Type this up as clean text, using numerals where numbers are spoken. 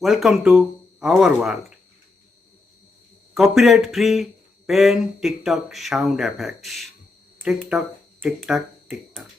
Welcome to our world. Copyright free pen TikTok sound effects. TikTok, TikTok, TikTok.